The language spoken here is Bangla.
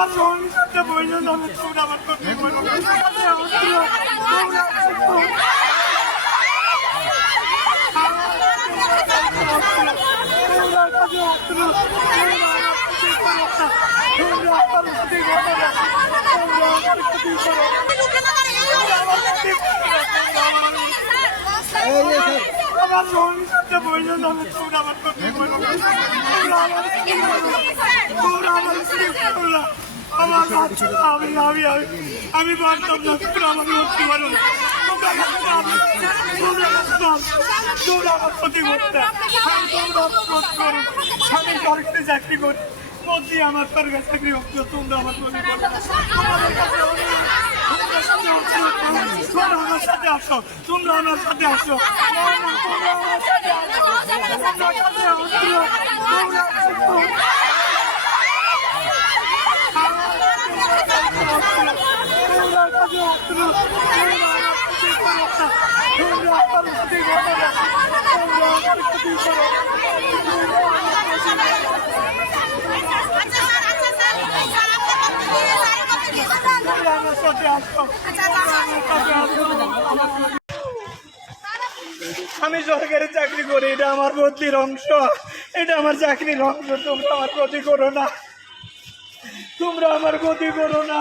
আমার ভবিষ্যতে বইলে যাবে, তোমরা আমার ক্ষতি করো না। আমার ভবিষ্যতে বইলে যাবে, তোমরা আমার ক্ষতি করো না। আমি পারতাম না, তোমরা আমাকে মুক্তি করো না। তোমরা আমার ক্ষতি করতে, আমি সরকারি চাকরি করি, মধ্যে আমার সরকারি চাকরি হচ্ছে, তোমরা আমার ক্ষতি করো না। আমার সাথে আসো, তোমরা আমার সাথে আসো, আমি সরকারি চাকরি করি, এটা আমার বদলির অংশ, এটা আমার চাকরির অংশ। তোমরা আমার ক্ষতি করো না, তোমরা আমার ক্ষতি করো না।